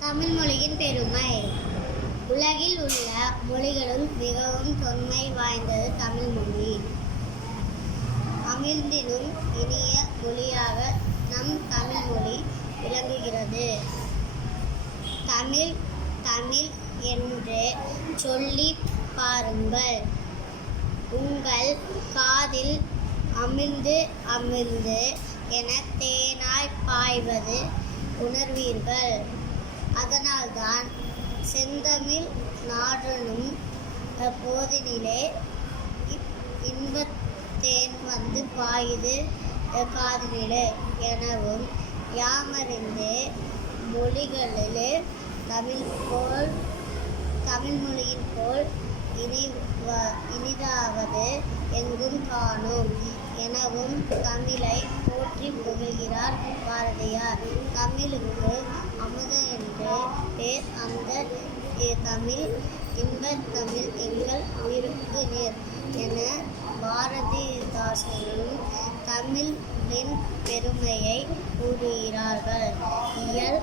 தமிழ் மொழியின் பெருமை. உலகில் உள்ள மொழிகளுள் மிகவும் தொன்மை வாய்ந்தது தமிழ் மொழி. அமிழ்தினும் இனிய மொழியாக நம் தமிழ் மொழி விளங்குகிறது. தமிழ் தமிழ் என்று சொல்லிப் பாருங்கள். உங்கள் காதில் அமிழ்ந்து அமிழ்ந்து என தேனாய் பாய்வது உணர்வீர்கள். அதனால்தான் செந்தமிழ் நாடெனும் போதினிலே இன்பத் தேன் வந்து பாயுது காதினிலே எனவும் யாமறிந்த மொழிகளிலே தமிழ் மொழியின் போல் இனிதாவது எங்கும் காணோம் எனவும் தமிழை போற்றி புகழ்கிறார் பாரதியார். தமிழுக்கு அமுதம் என்று பேர். அந்த தமிழ் இன்பத் தமிழ் எங்கள் உயிருக்கு நேர் என பாரதிதாசனும் தமிழின் பெருமையை கூறுகிறார்கள். இயல்